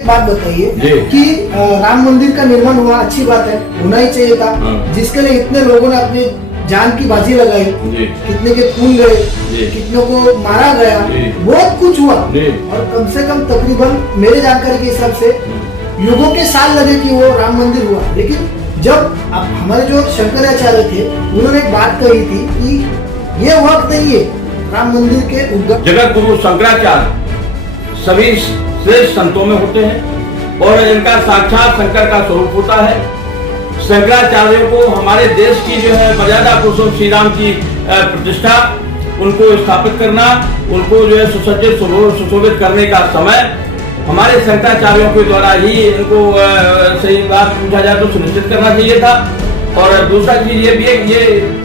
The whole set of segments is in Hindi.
बात बताइए कि राम मंदिर का निर्माण हुआ, अच्छी बात है, होना ही चाहिए था। जिसके लिए इतने लोगों ने अपनी जान की बाजी लगाई, कितने के खून गए, कितनों को मारा गया, बहुत कुछ हुआ। और कम से कम तकरीबन मेरे जानकारी के हिसाब से युगों के साल लगे कि वो राम मंदिर हुआ। लेकिन जब हमारे जो शंकराचार्य थे उन्होंने एक बात कही थी कि ये वक्त नहीं है राम मंदिर के उद्गम। जगत गुरु शंकराचार्य सभी श्रेष्ठ संतों में होते हैं और इनका साक्षात शंकर का स्वरूप होता है। शंकराचार्यों को हमारे देश की जो है मर्यादा पुरुषोत्तम श्री राम की प्रतिष्ठा, उनको स्थापित करना, उनको जो है सुसज्जित सुशोभित करने का समय हमारे शंकराचार्यों के द्वारा ही इनको सही बात पूछा जाए तो सुनिश्चित करना चाहिए था। और दूसरा चीज ये भी है, ये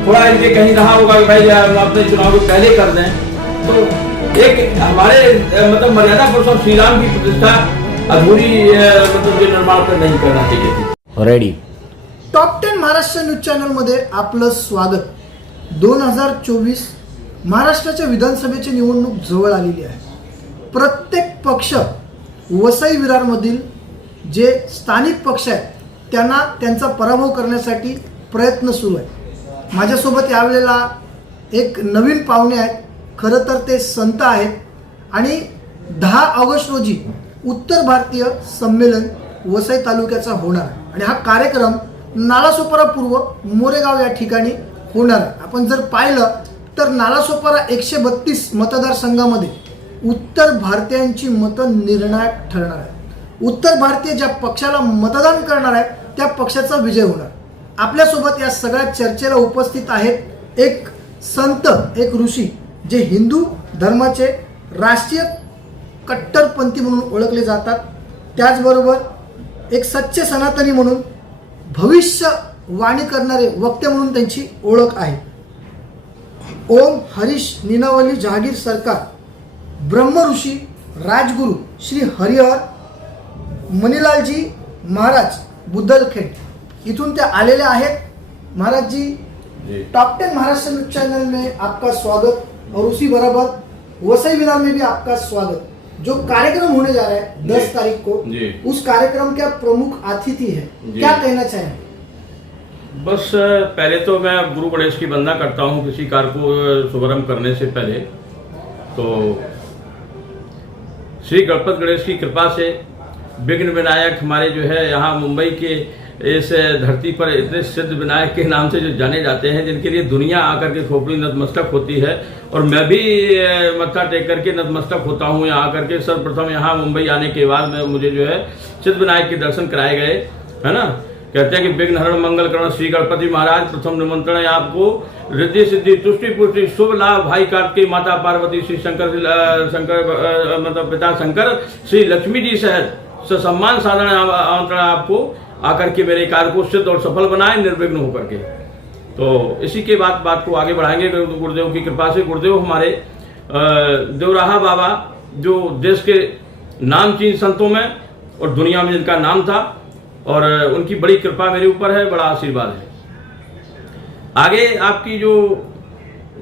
थोड़ा इनके कहीं रहा होगा कि भाई हम अपने चुनाव को पहले कर दें, तो एक हमारे मतलब मर्यादा पुरुषोत्तम श्री राम की प्रतिष्ठा अधूरी मतलब जो निर्माण पर नहीं करना चाहिए थी। Ready top 10 Maharashtra news channel मध्ये आपलं स्वागत। 2024 महाराष्ट्राच्या विधानसभेची निवडणूक जवळ आलेली आहे। प्रत्येक पक्ष वसई विरारमधील जे स्थानिक पक्ष आहेत त्यांना त्यांचा पराभव करण्यासाठी प्रयत्न सुरू आहे। माझ्यासोबत यावेळेला एक नवीन पाहुणे आहेत। खरं तर ते संत आहेत आणि 10 ऑगस्ट रोजी उत्तर भारतीय संमेलन वसई तालुक्याचा होणार आहे आणि हा कार्यक्रम नालासोपारा पूर्व मोरेगाव या ठिकाणी होणार आहे। आपण जर पाहिलं तर नालासोपारा 132 मतदारसंघामध्ये उत्तर भारतीयांची मतं निर्णायक ठरणार आहे। उत्तर भारतीय ज्या पक्षाला मतदान करणार आहे त्या पक्षाचा विजय होणार। आपल्यासोबत या सगळ्या चर्चेला उपस्थित आहेत एक संत, एक ऋषी जे हिंदू धर्माचे राष्ट्रीय कट्टरपंथी म्हणून ओळखले जातात, त्याचबरोबर एक सच्चे सनातनी म्हणून भविष्यवाणी करणारे वक्ते म्हणून त्यांची ओळख आहे। ओम हरीश नीनावली जहागीर सरकार ब्रह्म ऋषी राजगुरु श्री हरिहर मणिलालजी महाराज बुद्धलखेड इथून ते आलेले आहेत। महाराज जी, टॉप 10 महाराष्ट्र न्यूज चैनल में आपका स्वागत और उसी बराबर वसई विरार में भी आपका स्वागत। जो कार्यक्रम होने जा रहा है 10 तारीख को, उस कार्यक्रम के प्रमुख अतिथि है, क्या कहना चाहेंगे? बस पहले तो मैं गुरु गणेश की वंदना करता हूँ किसी कार्य को शुभारंभ करने से पहले। तो श्री गणपत गणेश की कृपा से विघ्न विनायक हमारे जो है यहाँ मुंबई के इस धरती पर इतने सिद्ध विनायक के नाम से जो जाने जाते हैं, जिनके लिए दुनिया आकर के खोपड़ी नतमस्तक होती है और मैं भी मत्था टेक करके नतमस्तक होता हूँ यहाँ आकर के। सर्वप्रथम यहाँ मुंबई आने के बाद में मुझे जो है सिद्ध विनायक के दर्शन कराए गए, है ना। कहते हैं कि विघ्न हरण मंगल करण श्री गणपति महाराज, प्रथम निमंत्रण है आपको। रिद्धि सिद्धि तुष्टि पुष्टि शुभ लाभ, भाई कार्तिकेय, माता पार्वती, श्री शंकर मतलब पिता शंकर, श्री लक्ष्मी जी सहित सम्मान साधारण आमंत्रण आपको आकर के मेरे कार्य को सिद्ध और सफल बनाए निर्विघ्न होकर के। तो इसी के बाद बात को आगे बढ़ाएंगे गुरुदेव की कृपा से। गुरुदेव हमारे देवराहा बाबा जो देश के नामचीन संतों में और दुनिया में जिनका नाम था, और उनकी बड़ी कृपा मेरे ऊपर है, बड़ा आशीर्वाद है। आगे आपकी जो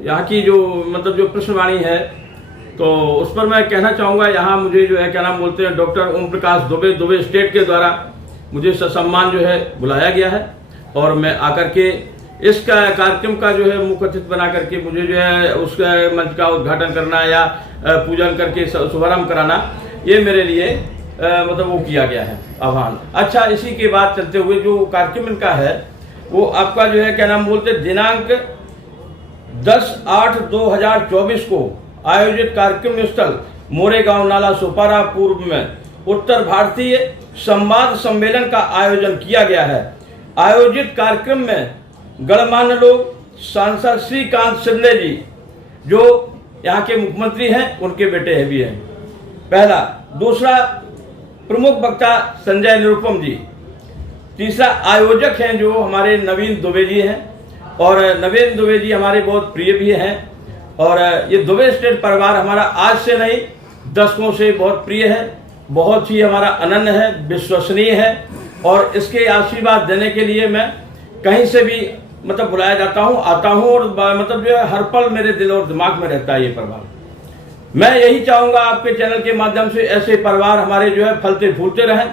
यहाँ की जो मतलब जो प्रश्नवाणी है तो उस पर मैं कहना चाहूँगा, यहाँ मुझे जो है क्या नाम बोलते हैं डॉक्टर ओम प्रकाश दुबे स्टेट के द्वारा मुझे ससम्मान जो है बुलाया गया है और मैं आकर के इस कार्यक्रम का जो है मुख्य अतिथि बना करके मुझे जो है उस मंच का उद्घाटन करना या पूजन करके शुभारंभ कराना, ये मेरे लिए मतलब वो किया गया है आह्वान। अच्छा, इसी के बाद चलते हुए जो कार्यक्रम इनका है वो आपका जो है क्या नाम बोलते दिनांक 10/8/2024 को आयोजित कार्यक्रम स्थल मोरेगांव नालासोपारा पूर्व में उत्तर भारतीय संवाद सम्मेलन का आयोजन किया गया है। आयोजित कार्यक्रम में गणमान्य लोग सांसद श्रीकांत शिंदे जी जो यहाँ के मुख्यमंत्री हैं, उनके बेटे भी हैं, पहला। दूसरा, प्रमुख वक्ता संजय निरुपम जी। तीसरा, आयोजक हैं जो हमारे नवीन दुबे जी हैं, और नवीन दुबे जी हमारे बहुत प्रिय भी हैं। और ये दुबे स्टेट परिवार हमारा आज से नहीं दशकों से बहुत प्रिय है, बहुत ही हमारा अनन्य है, विश्वसनीय है, और इसके आशीर्वाद देने के लिए मैं कहीं से भी मतलब बुलाया जाता हूँ, आता हूँ, और मतलब जो है हर पल मेरे दिल और दिमाग में रहता है ये परिवार। मैं यही चाहूंगा आपके चैनल के माध्यम से ऐसे परिवार हमारे जो है फलते फूलते रहें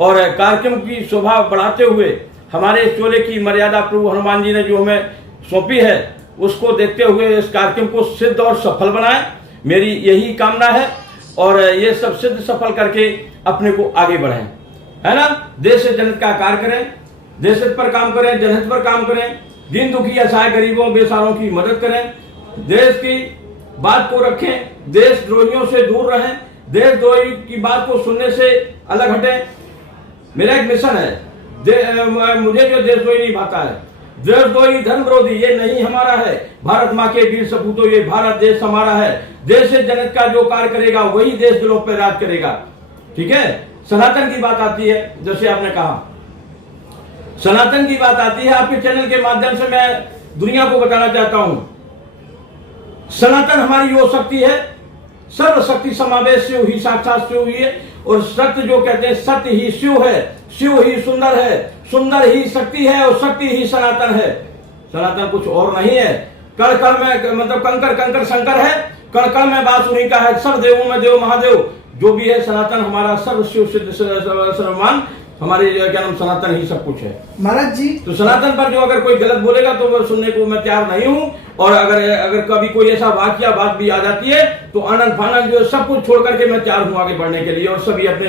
और कार्यक्रम की शोभा बढ़ाते हुए हमारे इस चोले की मर्यादा प्रभु हनुमान जी ने जो हमें सौंपी है उसको देखते हुए इस कार्यक्रम को सिद्ध और सफल बनाएं। मेरी यही कामना है और ये सब सिद्ध सफल करके अपने को आगे बढ़ाएं, है ना। देश से जनहित का कार्य करें, देश हित पर काम करें, जनहित पर काम करें, दीन दुखी असहाय गरीबों बेसहारों की मदद करें, देश की बात को रखें, देशद्रोहियों से दूर रहें, देशद्रोही की बात को सुनने से अलग हटें। मेरा एक मिशन है, मुझे जो देशद्रोही नहीं भाता है, देशद्रोही धर्म विरोधी ये नहीं हमारा है। भारत माँ के वीर सपूतों ये भारत देश हमारा है। देश से जनहित का जो कार्य करेगा वही देश दिलों पर राज करेगा, ठीक है। सनातन की बात आती है, जैसे आपने कहा सनातन की बात आती है, आपके चैनल के माध्यम से मैं दुनिया को बताना चाहता हूं, सनातन हमारी वो शक्ति है, सर्व शक्ति समावेश शिव ही साक्षात शिव ही है। और सत्य जो कहते हैं सत्य ही शिव है, शिव ही सुंदर है, सुंदर ही शक्ति है और शक्ति ही सनातन है। सनातन कुछ और नहीं है। कण कण में मतलब कंकर कंकर शंकर है, कण कण में बास उन्हीं का है, सर्व देवों में देव महादेव जो भी है। सनातन हमारा सर्व शिव सिद्ध सर्वमान हमारे क्या नाम सनातन ही सब कुछ है महाराज जी। तो सनातन पर जो अगर कोई गलत बोलेगा तो वो सुनने को मैं तैयार नहीं हूं। और अगर कभी कोई ऐसा वाक्य बात भी आ जाती है तो आनंद फानंद जो सब कुछ छोड़ करके मैं तैयार हूं आगे बढ़ने के लिए। और सभी अपने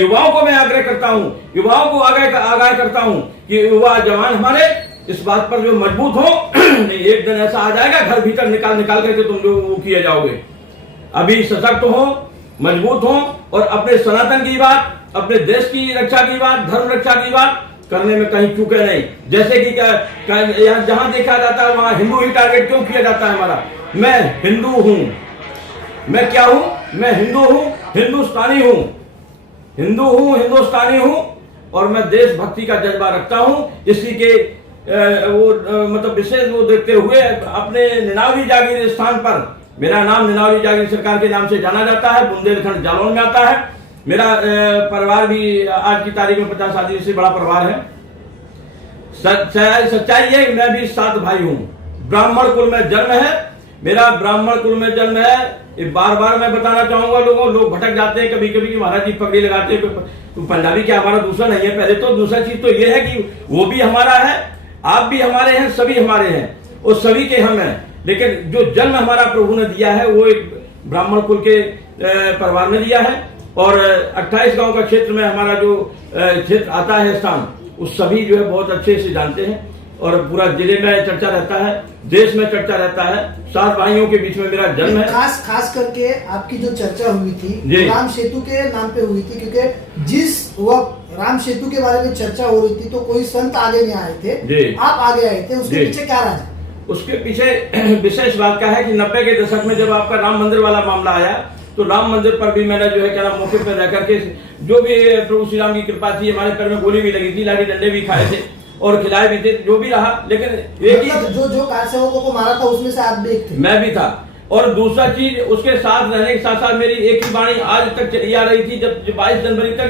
युवाओं को मैं आग्रह करता हूं, युवाओं को आगाह करता हूं कि युवा जवान हमारे इस बात पर जो मजबूत हो नहीं एक दिन ऐसा आ जाएगा घर भीतर निकाल करके तुम लोग वो किए जाओगे। अभी सशक्त हो, मजबूत हो और अपने सनातन की बात, अपने देश की रक्षा की बात, धर्म रक्षा की बात करने में कहीं चूके नहीं। जैसे कि यहाँ जहां देखा जाता है वहां हिंदू ही टारगेट क्यों किया जाता है हमारा। मैं हिंदू हूं, मैं क्या हूं, मैं हिंदू हूं, हिंदुस्तानी हूं, हिंदू हूं, हिंदुस्तानी हूं और मैं देशभक्ति का जज्बा रखता हूं। इसी के मतलब विशेष वो देखते हुए अपने निनावी जागीर स्थान पर, मेरा नाम निनावी जागीर सरकार के नाम से जाना जाता है, बुंदेलखंड जालौन में आता है। मेरा परिवार भी आज की तारीख में 50 आदमी से बड़ा परिवार है। सच्चाई है मैं भी 7 भाई हूं। ब्राह्मण कुल में जन्म है मेरा, ब्राह्मण कुल में जन्म है। ये बार बार मैं बताना चाहूंगा लोगों, लोग भटक जाते हैं कभी कभी कि महाराज जी पगड़ी लगाते हैं तो पंजाबी क्या हमारा दूसरा नहीं है। पहले तो दूसरा चीज तो ये है कि वो भी हमारा है, आप भी हमारे हैं, सभी हमारे हैं और सभी के हम हैं। लेकिन जो जन्म हमारा प्रभु ने दिया है वो एक ब्राह्मण कुल के परिवार में दिया है। और 28 गांव का क्षेत्र में हमारा जो क्षेत्र आता है स्थान, उस सभी जो है बहुत अच्छे से जानते हैं और पूरा जिले में चर्चा रहता है, देश में चर्चा रहता है। 7 भाइयों के बीच में मेरा जन्म है। खास करके आपकी जो चर्चा हुई थी राम सेतु के नाम पे हुई थी, क्योंकि जिस वक्त राम सेतु के बारे में चर्चा हो रही थी तो कोई संत आगे नहीं आए थे, आप आगे आए थे, उसके पीछे क्या राज है? उसके पीछे विशेष बात क्या है कि 90 के दशक में जब आपका राम मंदिर वाला मामला आया तो राम मंदिर पर भी मैंने जो है क्या मौके पर रह करके जो भी प्रभु श्री राम की कृपा थी, हमारे पैर में गोली भी लगी थी, लाठी डंडे भी खाए थे और खिलाए भी थे, जो भी रहा। लेकिन एक ही जो कार सेवकों को मारा था उसमें से आप भी एक थे। मैं भी था। और दूसरा चीज उसके साथ रहने के साथ साथ मेरी एक ही वाणी आज तक चली आ रही थी। जब 22 जनवरी तक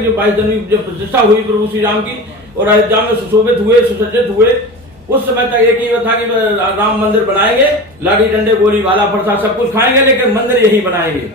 जब प्रतिष्ठा हुई प्रभु श्री राम की और अयोध्या में सुशोभित हुए, सुसज्जित हुए, उस समय तक एक ही था कि राम मंदिर बनाएंगे, लाठी डंडे गोली भाला फरसा सब कुछ खाएंगे लेकिन मंदिर यही बनाएंगे।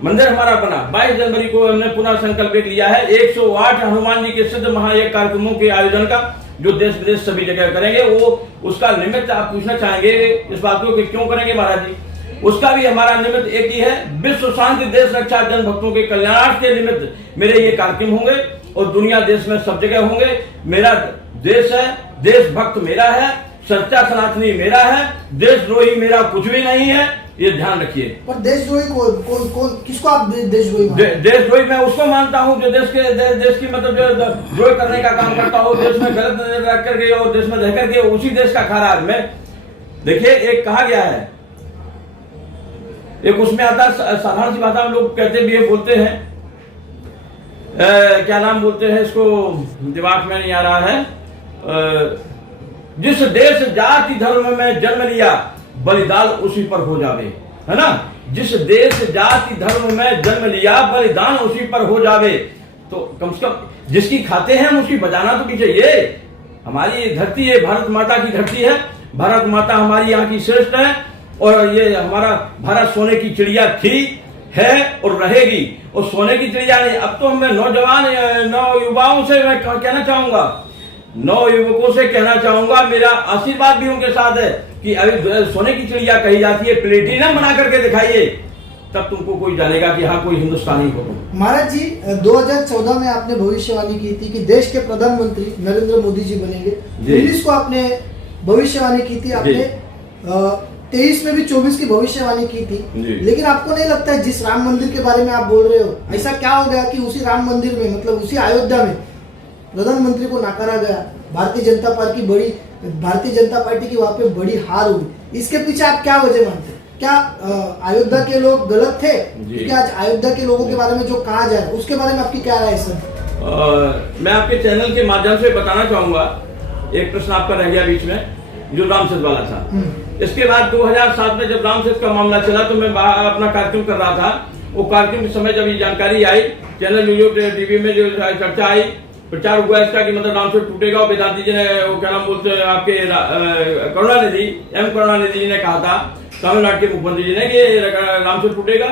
मंदिर हमारा बना। 22 जनवरी को हमने पुनः संकल्प लिया है 108 हनुमान जी के सिद्ध महायज्ञ कार्यक्रमों के आयोजन का, जो देश विदेश सभी जगह करेंगे। वो उसका निमित्त आप पूछना चाहेंगे इस बात को कि क्यों करेंगे महाराज जी, उसका भी हमारा निमित्त एक ही है, विश्व शांति, देश रक्षा, जन भक्तों के कल्याण के निमित्त मेरे ये कार्यक्रम होंगे और दुनिया देश में सब जगह होंगे। मेरा देश है, देशभक्त मेरा है, सच्चा सनातनी मेरा है, देशद्रोही मेरा कुछ भी नहीं है, ये ध्यान रखिए। पर देशद्रोही कौन किसको आप देशद्रोही देशद्रोही मैं उसको मानता हूँ जो देश की मतलब जो द्रोह करने का काम करता हो, देश में गलत नजर रख करके और देश में रह करके उसी देश का खा रहा है। मैं देखिए एक कहा गया है, एक उसमें आता है साधारण सी बात, हम लोग कहते भी बोलते हैं, क्या नाम बोलते हैं इसको, दिमाग में नहीं आ रहा है। जिस देश जाति धर्म में जन्म लिया बलिदान उसी पर हो जावे, है ना। जिस देश जाति धर्म में जन्म लिया बलिदान उसी पर हो जावे। तो कम से कम जिसकी खाते हैं हम उसकी बजाना तो भी चाहिए। हमारी धरती है, भारत माता की धरती है, भारत माता हमारी यहाँ की श्रेष्ठ है और ये हमारा भारत सोने की चिड़िया थी, है और रहेगी। और सोने की चिड़िया नहीं, अब तो मैं नौयुवाओं से मैं कहना चाहूंगा, नौयुवकों से कहना चाहूंगा, मेरा आशीर्वाद भी उनके साथ है कि अभी सोने की चिड़िया कही जाती है, प्लेटिनम बना करके दिखाइए, तब तुमको कोई जानेगा कि हाँ कोई हिंदुस्तानी हो। महाराज जी 2014 में आपने भविष्यवाणी की थी कि देश के प्रधानमंत्री नरेंद्र मोदी जी बनेंगे। 19 को आपने भविष्यवाणी की थी, आपने 23 में भी 24 की भविष्यवाणी की थी। लेकिन आपको नहीं लगता है जिस राम मंदिर के बारे में आप बोल रहे हो, ऐसा क्या हो गया कि उसी राम मंदिर में, मतलब उसी अयोध्या में प्रधानमंत्री को नकारा गया? भारतीय जनता पार्टी की वहां पे बड़ी हार हुई। इसके पीछे आप क्या वजह मानते हैं? क्या अयोध्या के लोग गलत थे? क्योंकि आज अयोध्या के लोगों के बारे में जो कहा जाए उसके बारे में आपकी क्या राय है सर? मैं आपके चैनल के माध्यम से बताना चाहूंगा, एक प्रश्न आपका रह गया बीच में जो राम सेतु वाला था। इसके बाद 2007 में जब राम सेतु का मामला चला तो मैं अपना कार्यक्रम कर रहा था। वो कार्यक्रम के समय जब ये जानकारी आई, चैनल यूट्यूब टीवी में जो चर्चा आई, प्रचार हुआ इसका कि मतलब राम सेतु टूटेगा, और वेदांती जी ने वो क्या नाम बोलते हैं आपके करुणानिधि करुणानिधि जी ने कहा था, तमिलनाडु के मुख्यमंत्री जी ने, कि राम सेतु टूटेगा।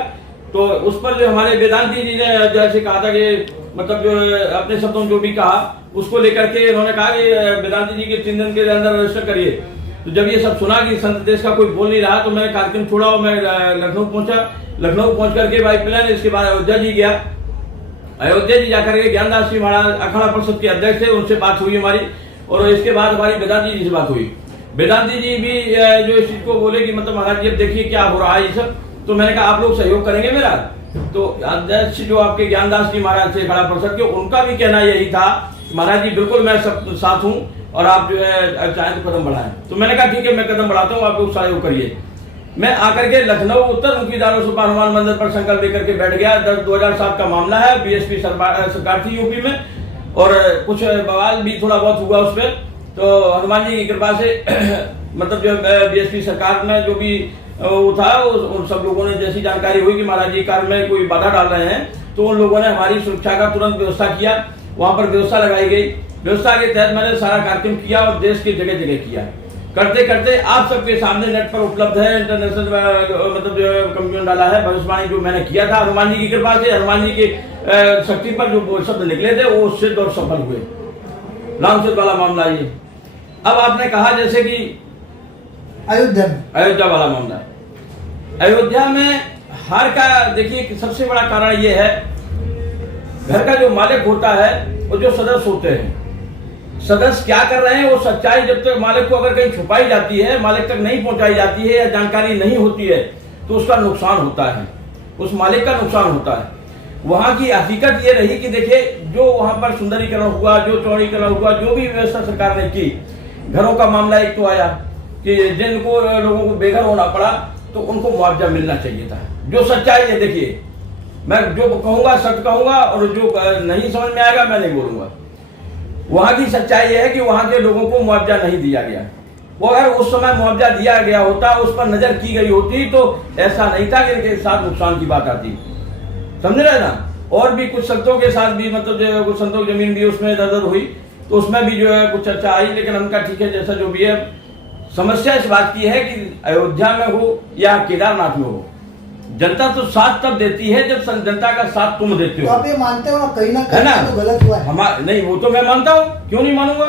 तो उस पर जो हमारे वेदांती जी ने जैसे कहा था कि मतलब जो अपने शब्दों में जो भी कहा उसको लेकर के उन्होंने कहा कि वेदांती जी के 3 दिन के अंदर रजिस्टर करिए। तो जब ये सब सुना कि संत देश का कोई बोल नहीं रहा, तो मैंने कार्यक्रम छोड़ा और मैं लखनऊ पहुंचा। लखनऊ पहुंच करके बाई प्लान इसके बाद अयोध्या जी गया। अयोध्या जी जाकर के ज्ञानदास जी महाराज अखाड़ा परिषद के अध्यक्ष थे, उनसे बात हुई हमारी, और इसके बाद हमारी वेदांती जी से बात हुई। वेदांती जी भी जो इस चीज को बोले कि मतलब महाराज जी अब देखिए क्या हो रहा है ये सब। तो मैंने कहा आप लोग सहयोग करेंगे मेरा? तो अध्यक्ष जो आपके ज्ञानदास जी महाराज थे अखाड़ा परिषद के, उनका भी कहना यही था महाराज जी बिल्कुल मैं सब साथ हूँ, और आप जो है चाहे तो कदम बढ़ाएं। तो मैंने कहा ठीक है मैं कदम बढ़ाता हूँ, आप लोग सहयोग करिए। मैं आकर के लखनऊ उत्तर मुखी दारुल हनुमान मंदिर पर संकल्प लेकर के बैठ गया। 2007 का मामला है, बीएसपी सरकार थी यूपी में, और कुछ बवाल भी थोड़ा बहुत हुआ उस पर। तो हनुमान जी की कृपा से मतलब जो बीएसपी सरकार में जो भी वो था, उन सब लोगों ने जैसी जानकारी हुई कि महाराज जी कार्य में कोई बाधा डाल रहे हैं, तो उन लोगों ने हमारी सुरक्षा का तुरंत व्यवस्था किया। वहां पर व्यवस्था लगाई गई। व्यवस्था के तहत मैंने सारा कार्यक्रम किया और देश की जगह जगह किया। करते करते आप सबके सामने नेट पर उपलब्ध है, इंटरनेशनल मतलब जो कंप्यूटर डाला है, भविष्यवाणी जो मैंने किया था हनुमान जी की कृपा से, हनुमान जी की शक्ति पर जो शब्द निकले थे वो सिद्ध और सफल हुए। राम सेतु वाला मामला ये। अब आपने कहा जैसे कि अयोध्या वाला मामला, अयोध्या में हार का देखिए सबसे बड़ा कारण ये है, घर का जो मालिक होता है और जो सदस्य होते हैं, सदस्य क्या कर रहे हैं वो सच्चाई जब तक मालिक को अगर कहीं छुपाई जाती है, मालिक तक नहीं पहुंचाई जाती है या जानकारी नहीं होती है, तो उसका नुकसान होता है, उस मालिक का नुकसान होता है। वहां की हकीकत ये रही कि देखिए जो वहां पर सुंदरीकरण हुआ, जो चौड़ीकरण हुआ, जो भी व्यवस्था सरकार ने की, घरों का मामला एक तो आया कि जिनको लोगों को बेघर होना पड़ा तो उनको मुआवजा मिलना चाहिए था। जो सच्चाई है देखिए, मैं जो कहूंगा सच कहूंगा और जो नहीं समझ में आएगा मैं नहीं बोलूंगा। वहां की सच्चाई यह है कि वहां के लोगों को मुआवजा नहीं दिया गया। वो अगर उस समय मुआवजा दिया गया होता, उस पर नजर की गई होती, तो ऐसा नहीं था कि इनके साथ नुकसान की बात आती। समझ रहे ना? और भी कुछ संतों के साथ भी मतलब जो कुछ संतों की जमीन भी उसमें दरदर हुई, तो उसमें भी जो है कुछ चर्चा आई, लेकिन उनका ठीक है जैसा जो भी है। समस्या इस बात की है कि अयोध्या में हो या केदारनाथ में हो, जनता तो साथ तब देती है जब जनता का साथ तुम देते हो। तो आप ये मानते हो ना कहीं ना कहीं तो गलत हुआ है? नहीं, वो तो मैं मानता हूँ, क्यों नहीं मानूंगा,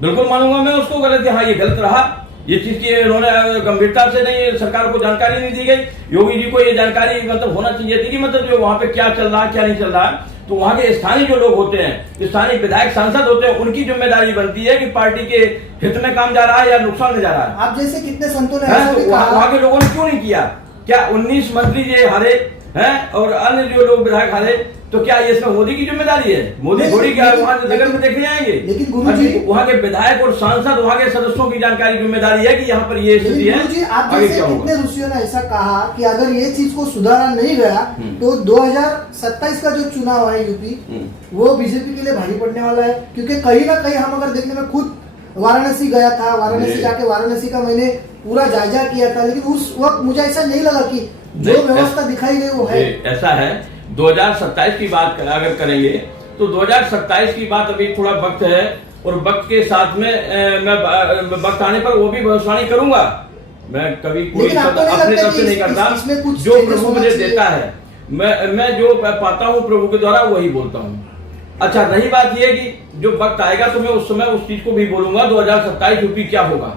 बिल्कुल मानूंगा मैं उसको गलत है। हाँ ये गलत रहा, ये चीज की उन्होंने गंभीरता से नहीं, सरकार को जानकारी नहीं दी गई। योगी जी को ये जानकारी मतलब होना चाहिए थी कि मतलब जो वहां पे क्या चल रहा है क्या नहीं चल रहा है। तो वहां के स्थानीय जो लोग होते हैं, स्थानीय विधायक सांसद होते हैं, उनकी जिम्मेदारी बनती है कि पार्टी के हित में काम जा रहा है या नुकसान में जा रहा है। आप जैसे कितने संतों ने वहां के लोगों ने क्यों नहीं किया? क्या 19 मंत्री ये हारे हैं और अन्य जो लोग विधायक हारे, तो क्या ये इसमें मोदी की जिम्मेदारी है? मोदी थोड़ी क्या वहां नगर में देखने आएंगे? लेकिन गुरुजी वहां के विधायक और सांसद, वहां के सदस्यों की जानकारी जिम्मेदारी है कि यहाँ पर ये स्थिति है। आप जैसे कितने ऋषियों ने ऐसा कहा कि अगर ये चीज को सुधारा नहीं गया तो 2027 का जो चुनाव है यूपी, वो बीजेपी के लिए भारी पड़ने वाला है। क्योंकि कहीं ना कहीं हम अगर देखने में, खुद वाराणसी गया था, वाराणसी जाके वाराणसी का मैंने पूरा जायजा किया था, लेकिन उस वक्त मुझे ऐसा नहीं लगा कि जो व्यवस्था दिखाई गई वो है। ऐसा है 2027 की बात अगर करेंगे तो 2027 की बात अभी थोड़ा वक्त है, और वक्त के साथ में मैं वक्त आने पर वो भी भविष्यवाणी करूंगा। मैं कभी कोई लेकिन शब्द आपको नहीं अपने लगता तरफ से कि नहीं करता। इसमें कुछ जो changes प्रभु होना मुझे चाहिए? देता है, मैं जो पाता हूँ प्रभु के द्वारा वही बोलता हूँ। अच्छा, रही बात यह कि जो वक्त आएगा तो मैं उस समय उस चीज को भी बोलूंगा 2027 यूपी क्या होगा।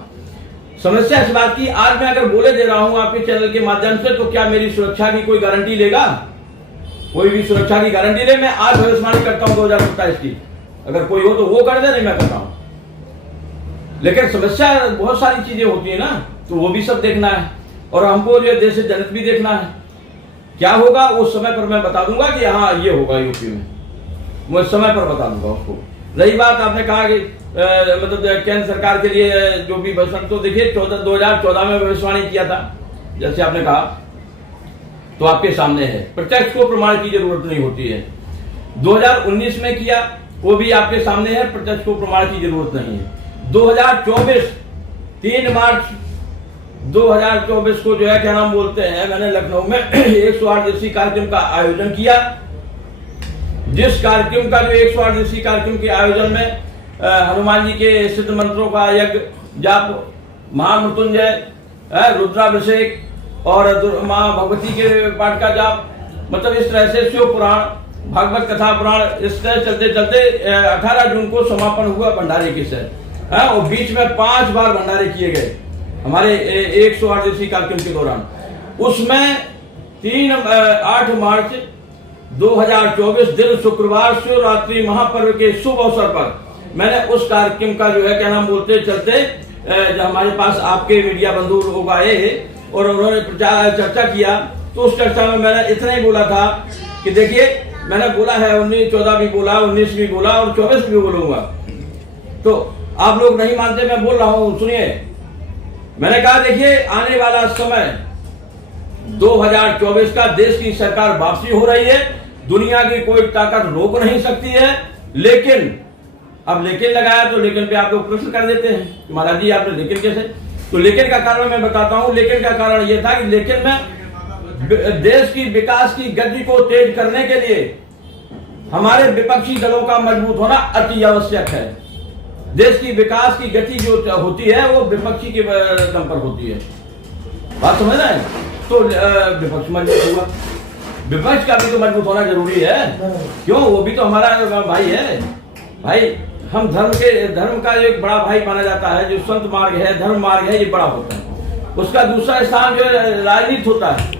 समस्या इस बात की, आज मैं अगर बोले दे रहा हूं आपके चैनल के माध्यम से, तो क्या मेरी सुरक्षा की कोई गारंटी लेगा? कोई भी सुरक्षा की गारंटी ले? मैं आज भविष्यवाणी करता हूं 2027 की, अगर कोई हो तो वो कर दे, नहीं मैं करता हूं। लेकिन समस्या बहुत सारी चीजें होती है ना, तो वो भी सब देखना है, और हमको जो देश से जनहित भी देखना है। क्या होगा उस समय पर मैं बता दूंगा कि हाँ ये होगा यूपी में, मैं समय पर बता दूंगा उसको। रही बात, आपने कहा कि मतलब केंद्र सरकार के लिए जो भी भाषण, तो देखिए 2014 में भविष्यवाणी किया था, जैसे आपने कहा, तो आपके सामने है, प्रत्यक्ष को प्रमाण की जरूरत नहीं होती है। 2019 में किया, वो भी आपके सामने है, प्रत्यक्ष को प्रमाण की जरूरत नहीं है। 2024 3 मार्च 2024 को जो है क्या नाम बोलते हैं, मैंने लखनऊ में 108 दिवसीय कार्यक्रम का आयोजन किया। जिस कार्यक्रम का जो 108 दिवसीय कार्यक्रम के आयोजन में हनुमान जी के सिद्ध मंत्रों का यज्ञ, जाप, महामृत्युंजय, रुद्राभिषेक और माँ भगवती के पाठ का जाप, मतलब इस तरह से शिव पुराण, भागवत कथा पुराण, इस तरह चलते चलते 18 जून को समापन हुआ भंडारे के साथ, और बीच में 5 बार भंडारे किए गए हमारे 108 दिवसीय कार्यक्रम के दौरान। उसमें 8 मार्च 2024 दिन शुक्रवार शिवरात्रि महापर्व के शुभ अवसर पर मैंने उस कार्यक्रम का जो है क्या नाम बोलते चलते, जब हमारे पास आपके मीडिया बंधु लोग आए और उन्होंने चर्चा किया, तो उस चर्चा में मैंने इतना ही बोला था कि देखिए, मैंने बोला है 14 भी बोला, 19 भी बोला और 24 भी बोलूंगा। तो आप लोग नहीं मानते, मैं बोल रहा हूं, सुनिए। मैंने कहा देखिए, आने वाला समय 2024 का, देश की सरकार वापसी हो रही है, दुनिया की कोई ताकत रोक नहीं सकती है। लेकिन अब लेकिन लगाया तो लेकिन पे आप लोग प्रश्न कर देते हैं कि महाराज जी आपने लेकिन कैसे? तो लेकिन का कारण मैं बताता हूं। लेकिन का कारण यह था कि लेकिन में देश की विकास की गति को तेज करने के लिए हमारे विपक्षी दलों का मजबूत होना अति आवश्यक है। देश की विकास की गति जो होती है वो विपक्षी के दम पर होती है, बात समझ रहे हैं? तो विपक्ष मजबूत हुआ, विपक्ष का भी तो मजबूत होना जरूरी है। क्यों? वो भी तो हमारा भाई है। भाई, हम धर्म का एक बड़ा भाई माना जाता है। जो संत मार्ग है, धर्म मार्ग है, ये बड़ा होता है। उसका दूसरा स्थान जो राजनीति होता है,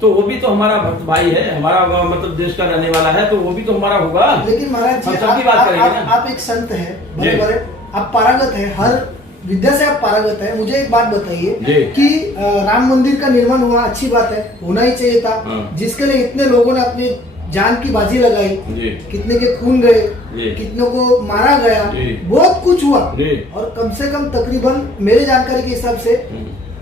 तो वो भी तो हमारा भक्त भाई है, हमारा मतलब देश का रहने वाला है, तो वो भी तो हमारा होगा। लेकिन महाराज जी, सबकी बात करेंगे ना। आप एक संत है, बड़े आप पारंगत है, हर विद्या से आप पारंगत है। मुझे एक बात बताइए कि राम मंदिर का निर्माण हुआ, अच्छी बात है, होना ही चाहिए था, जिसके लिए इतने लोगों ने अपनी जान की बाजी लगाई, कितने के खून गए, कितनों को मारा गया, बहुत कुछ हुआ, और कम से कम तकरीबन मेरे जानकारी के हिसाब से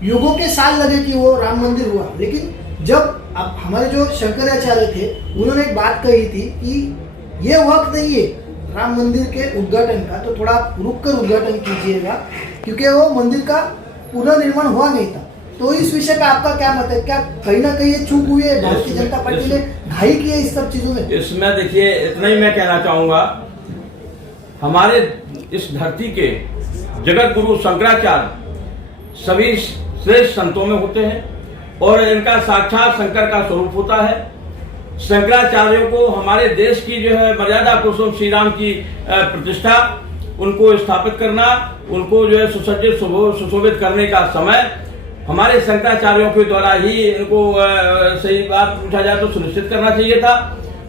युगों के साल लगे कि वो राम मंदिर हुआ। लेकिन जब अब हमारे जो शंकराचार्य थे, उन्होंने एक बात कही थी कि ये वक्त नहीं है राम मंदिर के उद्घाटन का, तो थोड़ा रुक कर उद्घाटन कीजिएगा, क्योंकि वो मंदिर का पुनर्निर्माण हुआ नहीं था। तो इस विषय पे आपका क्या मत है? क्या कहीं ना कहीं ये चूक हुई है? भारतीय जनता पार्टी ने घाई की है इस सब चीजों में? इसमें देखिए, इतना ही मैं कहना चाहूंगा, हमारे इस धरती के जगत गुरु शंकराचार्य सभी श्रेष्ठ संतों में होते हैं, और इनका साक्षात शंकर का स्वरूप होता है। शंकराचार्यों को हमारे देश की जो है मर्यादा पुरुषोत्तम श्री राम की प्रतिष्ठा, उनको स्थापित करना, उनको जो है सुसज्जित सुशोभित करने का समय हमारे शंकराचार्यों के द्वारा ही इनको सही बात पूछा जाए तो सुनिश्चित करना चाहिए था।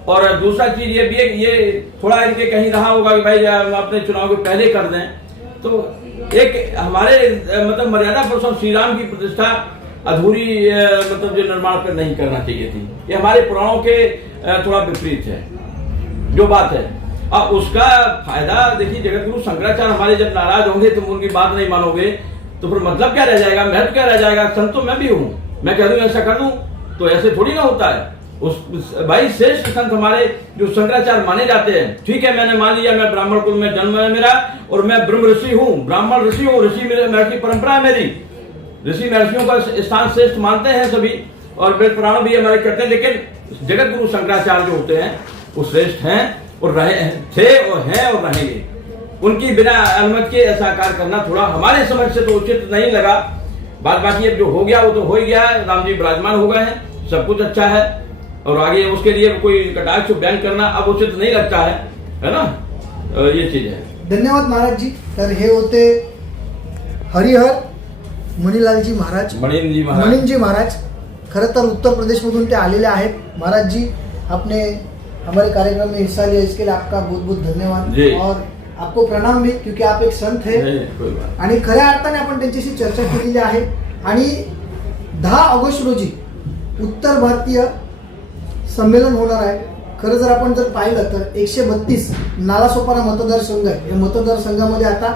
और दूसरा चीज ये भी है कि ये थोड़ा इनके कहीं रहा होगा कि भाई हम अपने चुनाव को पहले कर दें, तो एक हमारे मतलब मर्यादा पुरुषोत्तम श्री राम की प्रतिष्ठा अधूरी मतलब जो निर्माण पर नहीं करना चाहिए थी। ये हमारे पुराणों के थोड़ा विपरीत है जो बात है। अब उसका फायदा देखिए, जगत गुरु शंकराचार्य हमारे जब नाराज होंगे, तुम उनकी बात नहीं मानोगे, तो फिर मतलब क्या रह जाएगा, महत्व क्या रह जाएगा? संत तो मैं भी हूँ, मैं कह दूं ऐसा कर दूं, तो ऐसे थोड़ी ना होता है। उस भाई श्रेष्ठ संत हमारे जो शंकराचार्य माने जाते हैं, ठीक है, मैंने मान लिया मैं ब्राह्मण कुल में जन्म है मेरा, और मैं ब्रह्म ऋषि हूँ, ब्राह्मण ऋषि हूँ, ऋषि महर्षि परंपरा है मेरी, ऋषि महर्षियों का स्थान श्रेष्ठ मानते हैं सभी, और वेद पुराण भी हमारे करते हैं। लेकिन जगत गुरु शंकराचार्य जो होते हैं वो श्रेष्ठ हैं, और रहे थे और हैं और रहेंगे। उनकी बिना अनुमति के ऐसा कार्य करना थोड़ा हमारे समझ से तो उचित नहीं लगा। बाद बाकी अब जो हो गया वो तो हो ही गया है, राम जी विराजमान हो गए हैं, सब कुछ अच्छा है। और आगे उसके लिए कोई कटाक्ष व्यंग करना अब उचित नहीं लगता है ना, ये चीज है। धन्यवाद महाराज जी। तर हे होते हरिहर मणिलालजी महाराज, मणिनजी महाराज। खरं तर उत्तर प्रदेश मधून ते आलेले आहेत। महाराज जी, आपने हमारे कार्यक्रम में हिस्सा लिया, इसके लिए आपका बहुत बहुत धन्यवाद और आपको प्रणाम भी, क्योंकि आप एक संत है आणि खऱ्या अर्थाने आपण त्यांच्याशी चर्चा केलेली आहे। आणि 10 ऑगस्ट रोजी उत्तर भारतीय संमेलन होणार आहे। खरं जर आपण जर पाहिलं तर 132 नालासोपारा मतदारसंघ आहे। या मतदारसंघामध्ये आता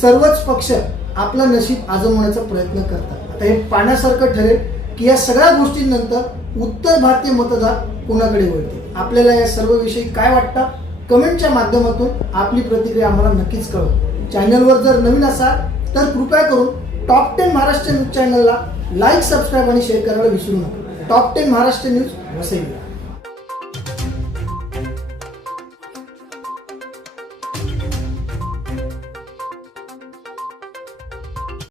सर्वच पक्ष आपलं नशीब आजमावण्याचा प्रयत्न करतात। आता हे पाहण्यासारखं ठरेल की या सगळ्या गोष्टींनंतर उत्तर भारतीय मतदार कोणाकडे वळते। आपल्याला या सर्व विषयी काय वाटतं, कमेंटच्या माध्यमातून आपली प्रतिक्रिया आम्हाला नक्कीच कळवा। चॅनलवर जर नवीन असाल तर कृपया करून टॉप 10 महाराष्ट्र न्यूज चॅनलला लाईक, सबस्क्राईब आणि शेअर करायला विसरू नका। Top 10 Maharashtra news Vasai.